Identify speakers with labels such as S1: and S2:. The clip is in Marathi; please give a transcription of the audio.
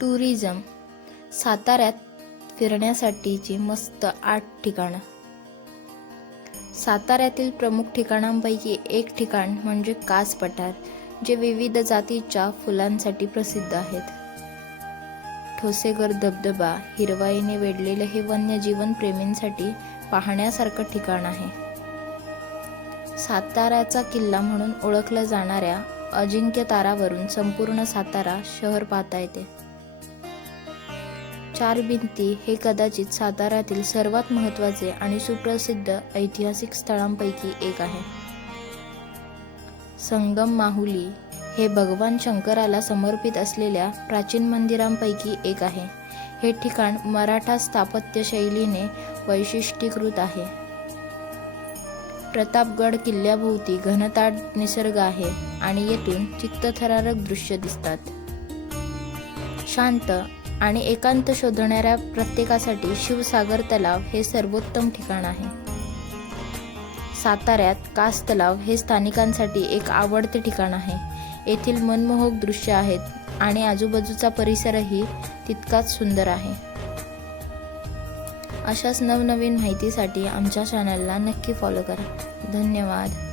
S1: टुरिझम साताऱ्यात फिरण्यासाठीची मस्त आठ ठिकाणं. साताऱ्यातील प्रमुख ठिकाणांपैकी एक ठिकाण म्हणजे कास पठार जे विविध जातीच्या फुलांसाठी प्रसिद्ध आहेत. ठोसेगर धबधबा हिरवाईने वेढलेले हे वन्यजीवन प्रेमींसाठी पाहण्यासारखं ठिकाण आहे. साताऱ्याचा किल्ला म्हणून ओळखल्या जाणाऱ्या अजिंक्य तारावरून संपूर्ण सातारा शहर पाहता येते. चार भिंती हे कदाचित साताऱ्यातील सर्वात महत्त्वाचे आणि सुप्रसिद्ध ऐतिहासिक स्थळांपैकी एक आहे. संगम माहुली हे भगवान शंकराला समर्पित असलेल्या प्राचीन मंदिरांपैकी एक आहे. हे ठिकाण मराठा स्थापत्य शैलीने वैशिष्ट्यीकृत आहे. प्रतापगड किल्ल्याभोवती घनदाट निसर्ग आहे आणि येथून चित्तथरारक दृश्य दिसतात. शांत आणि एकांत शोधणाऱ्या प्रत्येकासाठी शिवसागर तलाव हे सर्वोत्तम ठिकाण आहे. साताऱ्यात कास तलाव हे स्थानिकांसाठी एक आवडते ठिकाण आहे. येथील मनमोहक दृश्य आहेत आणि आजूबाजूचा परिसरही तितकाच सुंदर आहे. अशाच नवनवीन माहितीसाठी आमच्या चॅनलला नक्की फॉलो करा. धन्यवाद.